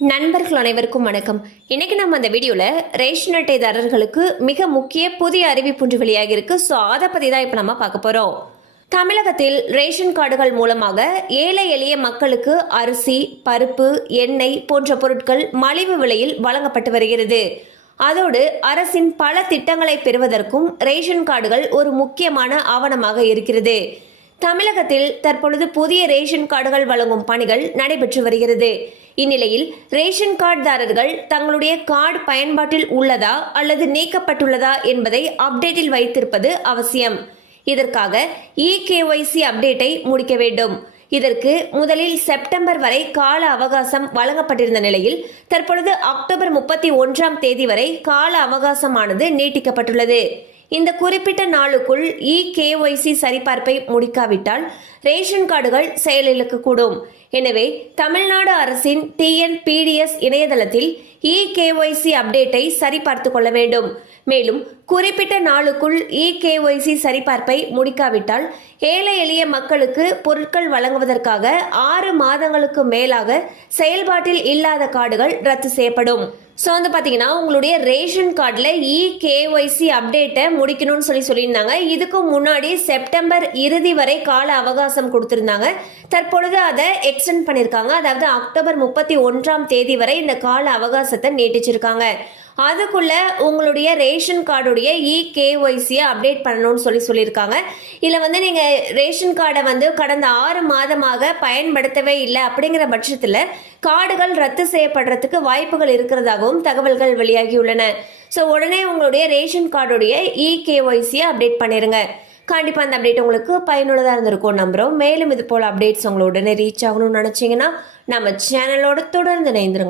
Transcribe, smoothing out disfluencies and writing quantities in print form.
நண்பர்கள் அனைவருக்கும் வணக்கம். இன்னைக்கு நம்ம அந்த வீடியோவில் ரேஷன் அட்டைதாரர்களுக்கு மிக முக்கிய புதிய அறிவிப்பு ஒன்று வெளியாகி இருக்கு. ஸோ அதை பற்றி தான் இப்போ நம்ம பார்க்க போகிறோம். தமிழகத்தில் ரேஷன் கார்டுகள் மூலமாக ஏழை எளிய மக்களுக்கு அரிசி, பருப்பு, எண்ணெய் போன்ற பொருட்கள் மலிவு விலையில் வழங்கப்பட்டு வருகிறது. அதோடு அரசின் பல திட்டங்களை பெறுவதற்கும் ரேஷன் கார்டுகள் ஒரு முக்கியமான ஆவணமாக இருக்கிறது. தமிழகத்தில் தற்பொழுது புதிய ரேஷன் கார்டுகள் வழங்கும் பணிகள் நடைபெற்று வருகிறது. இந்நிலையில் ரேஷன் கார்டுதாரர்கள் தங்களுடைய கார்டு பயன்பாட்டில் உள்ளதா அல்லது நீக்கப்பட்டுள்ளதா என்பதை அப்டேட்டில் வைத்திருப்பது அவசியம். இதற்காக EKYC அப்டேட்டை முடிக்க வேண்டும். இதற்கு முதலில் செப்டம்பர் வரை கால அவகாசம் வழங்கப்பட்டிருந்த நிலையில் தற்பொழுது அக்டோபர் 31ஆம் தேதி வரை கால அவகாசமானது நீட்டிக்கப்பட்டுள்ளது. இந்த குறிப்பிட்ட நாளுக்குள் EKYC சரிபார்ப்பை முடிக்காவிட்டால் ரேஷன் கார்டுகள் செயலிழக்கக்கூடும். எனவே தமிழ்நாடு அரசின் TNPDS இணையதளத்தில் EKYC அப்டேட்டை சரிபார்த்து கொள்ள வேண்டும். மேலும் குறிப்பிட்ட நாளுக்குள் EKYC சரிபார்ப்பை முடிக்காவிட்டால் ஏழை எளிய மக்களுக்கு பொருட்கள் வழங்குவதற்காக 6 மாதங்களுக்கு மேலாக செயல்பாட்டில் இல்லாத கார்டுகள் ரத்து செய்யப்படும். ஸோ வந்து பார்த்தீங்கன்னா உங்களுடைய ரேஷன் கார்டில் EKYC அப்டேட்டை முடிக்கணும்னு சொல்லியிருந்தாங்க. இதுக்கு முன்னாடி செப்டம்பர் இறுதி வரை கால அவகாசம் கொடுத்துருந்தாங்க. தற்பொழுது அதை எக்ஸ்டெண்ட் பண்ணியிருக்காங்க. அதாவது அக்டோபர் 31ஆம் தேதி வரை இந்த கால அவகாசத்தை நீட்டிச்சிருக்காங்க. அதுக்குள்ள உங்களுடைய ரேஷன் கார்டுடைய EKYC அப்டேட் பண்ணணும்னு சொல்லியிருக்காங்க. இதில் வந்து நீங்கள் ரேஷன் கார்டை வந்து கடந்த 6 மாதமாக பயன்படுத்தவே இல்லை அப்படிங்கிற பட்சத்தில் கார்டுகள் ரத்து செய்யப்படுறதுக்கு வாய்ப்புகள் இருக்கிறதாகவும் தகவல்கள் வெளியாகியுள்ளன. ஸோ உடனே உங்களுடைய ரேஷன் கார்டுடைய EKYC அப்டேட் பண்ணிடுங்க. கண்டிப்பாக அந்த அப்டேட் உங்களுக்கு பயனுள்ளதாக இருந்திருக்கும் நம்புகிறோம். மேலும் இது போல் அப்டேட்ஸ் உங்களை உடனே ரீச் ஆகணும்னு நினச்சிங்கன்னா நம்ம சேனலோட தொடர்ந்து இணைந்துருங்க.